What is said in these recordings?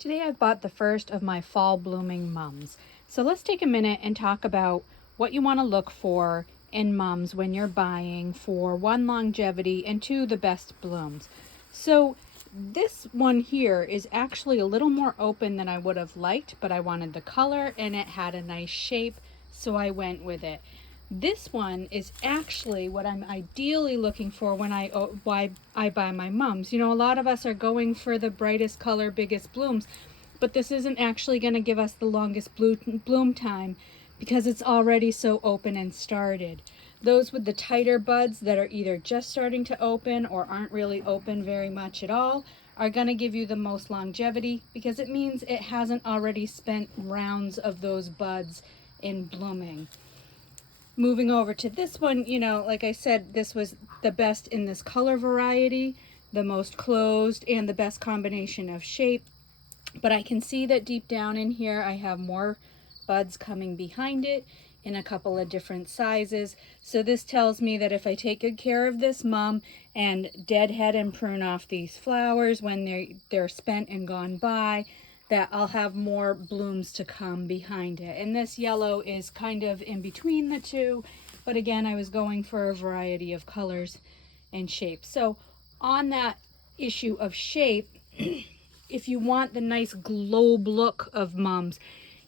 Today I've bought the first of my fall blooming mums. So let's take a minute and talk about what you want to look for in mums when you're buying for one, longevity, and two, the best blooms. So this one here is actually a little more open than I would have liked, but I wanted the color and it had a nice shape, so I went with it. This one is actually what I'm ideally looking for when I buy my mums. You know, a lot of us are going for the brightest color, biggest blooms, but this isn't actually going to give us the longest bloom time because it's already so open and started. Those with the tighter buds that are either just starting to open or aren't really open very much at all are going to give you the most longevity because it means it hasn't already spent rounds of those buds in blooming. Moving over to this one, you know, like I said, this was the best in this color variety, the most closed, and the best combination of shape. But I can see that deep down in here, I have more buds coming behind it in a couple of different sizes. So this tells me that if I take good care of this mum and deadhead and prune off these flowers when they're spent and gone by, that I'll have more blooms to come behind it. And this yellow is kind of in between the two, but again, I was going for a variety of colors and shapes. So on that issue of shape, if you want the nice globe look of mums,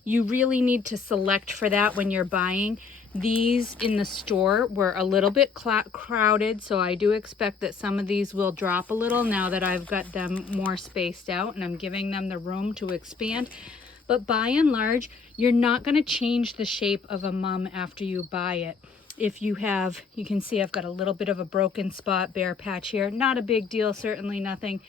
you really need to select for that when you're buying. These in the store were a little bit crowded, so I do expect that some of these will drop a little now that I've got them more spaced out and I'm giving them the room to expand. But by and large, you're not going to change the shape of a mum after you buy it. If you have, you can see I've got a little bit of a broken spot, bare patch here. Not a big deal, certainly nothing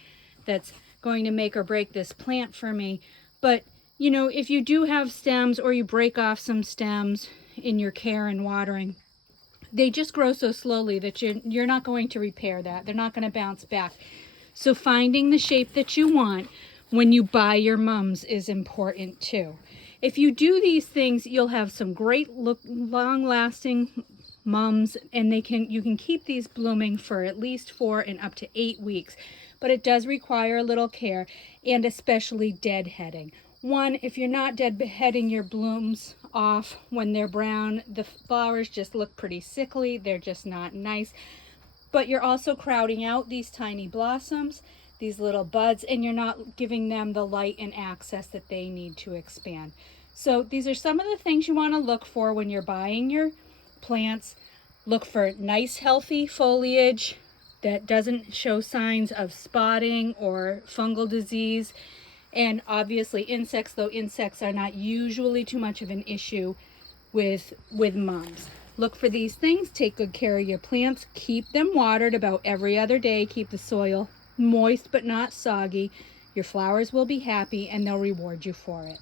that's going to make or break this plant for me. But you know, if you do have stems or you break off some stems in your care and watering, they just grow so slowly that you're not going to repair that. They're not going to bounce back. So finding the shape that you want when you buy your mums is important too. If you do these things, you'll have some great long-lasting mums, and you can keep these blooming for at least 4 and up to 8 weeks. But it does require a little care, and especially deadheading. One, if you're not deadheading your blooms off when they're brown, the flowers just look pretty sickly. They're just not nice. But you're also crowding out these tiny blossoms, these little buds, and you're not giving them the light and access that they need to expand. So these are some of the things you want to look for when you're buying your plants. Look for nice, healthy foliage that doesn't show signs of spotting or fungal disease. And obviously insects, though insects are not usually too much of an issue with mums. Look for these things, take good care of your plants, keep them watered about every other day, keep the soil moist but not soggy. Your flowers will be happy and they'll reward you for it.